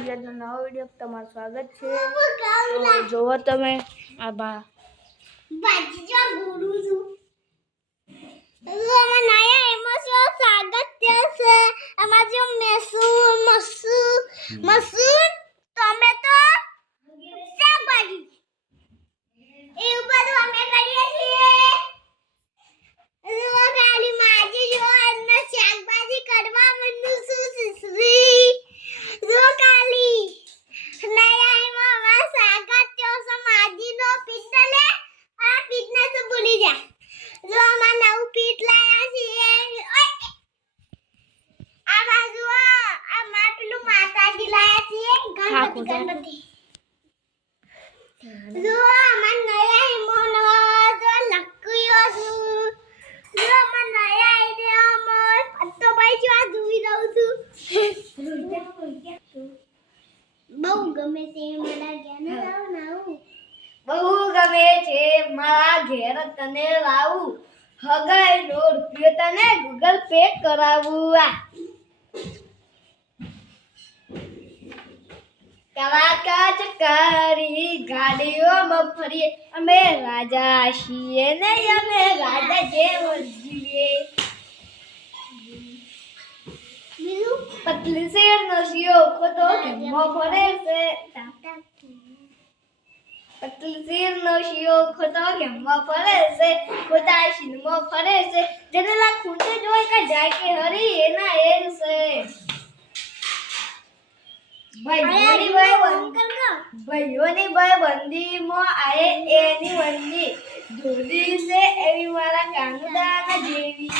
આજનો નવો વિડીયો તમારું સ્વાગત છે। તો જોવો તમે આ બાજી જો ગુરુ છું અમાર નયા એમોશનલ સ્વાગત છે અમાર જો મસૂર ટમેટો શાકભાજી એ ઉપર અમે કરીએ છીએ ખાલી માજી જો અन्न શાકભાજી કરવા મન્નુ સુસરી જો ખાલી નયા એમાં અમાર સ્વાગત છે માજી નો પીટલે આ પીટને તો ભૂલી જા જો અમાર નવું પીટ લાયા છીએ આ બાજુ આ માટલું માતાજી લાયા છીએ ગણપતિ જો અમાર નયા ઈમોનો જો લક્કીઓ છું જો અમાર નયા આઈને અમાર પત્તો ભાઈ જો આ જોઈ રહું છું બહુ ગમે છે મારા જ્ઞાન લાવું બહુ ગમે છે મારા ઘેર તને લાવું હગાઈ નો રૂપિયો તને ગૂગલ પે કરાવું કલાકાચ કરી ગાડીઓમાં ફરીએ અમે રાજા છીએ ને અમે રાજા જેવો જીવીએ બીજું પતલી શેર નો શિયો ખોટો કેમો ફરે છે પતલી શેર નો શિયો ખોટો કેમો ફરે છે ખોટા શીનમો ફરે છે જેને લા ખૂંટે જોઈ કે જાય કે હરી એના એર છે ભાઈઓની ભાઈ બંદીમાં આએ એની બંદી જોડી છે એવી મારા કાનુડાના જેવી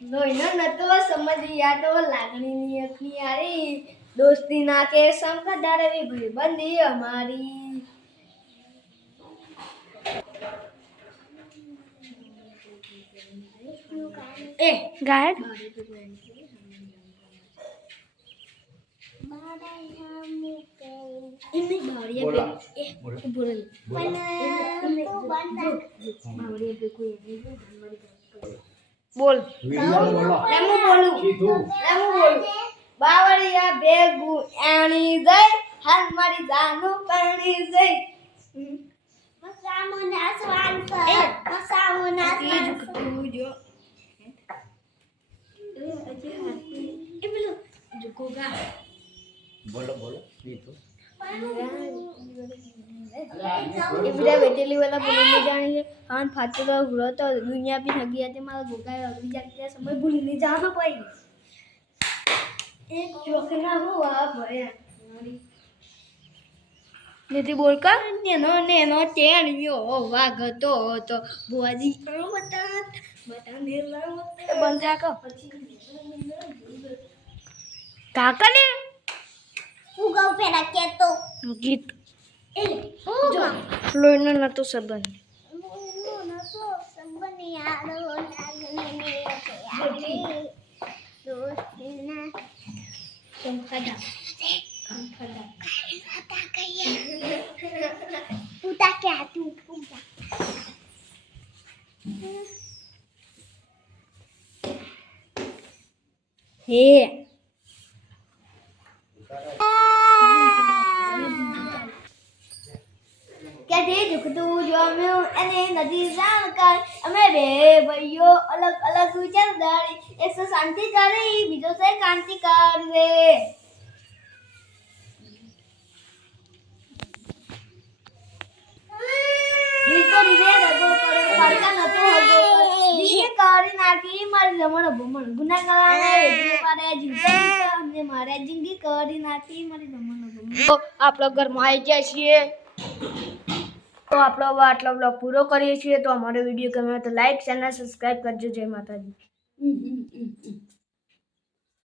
લોહીનો નતો સમજ્યા તો લાગણીની અખની આરી દોસ્તી ના કે સંકટ ડાળવી ભાઈબંધી અમારી એ ગાયક બોલ હું બોલું બાવળિયા ભેગું આણી જઈ હાલ મારી જાનું પાણી જઈ મસામોના સ્વાન છે મસામોના સ્વાન તું જો એ પેલો જો કોગા બોલો ये तो ये बिना बेटेली वाला बोलने जानी है कान फाटे तो हुआ तो दुनिया भी हगी आते मारा गोगा अगली जाके समय भूल नहीं जाना पाएगी एक जोखना हुआ भया निधि बोलकर नेनो टेणियो वागतो तो बुआजी बता नेला मत बंद जाका काकले ઉગવ પેલા કેતો ગીત ઉગવ લોહીનો નતો સંબંધ નતો સંબંધ યારો લાગને દોસ્તીના કંકડા હતા કઈએ ઉતા કે તું ઉતા હે क्या दे झुकतू जो मैं अने नदी जाम कर અમે બે ભાઈઓ અલગ અલગ વિચારધારી એક સે શાંતિ કરી બીજો સે કાંતિ કરવે દીતો રીને દગો કરે ફરકા નતો હગો દીકે કરી નાખી મારી જમણ ભમણ ગુના કરાને રેજી પાડે જિંદગી અમને મારે જિંદગી કરી નાખી મારી જમણ ભમણ તો આપણો ઘરમાં આવી જાય છીએ तो आप लोग आटला ब्लॉग पूरा करिए तो हमारे वीडियो गमे तो लाइक चैनल सब्सक्राइब कर दो। जय माता दी।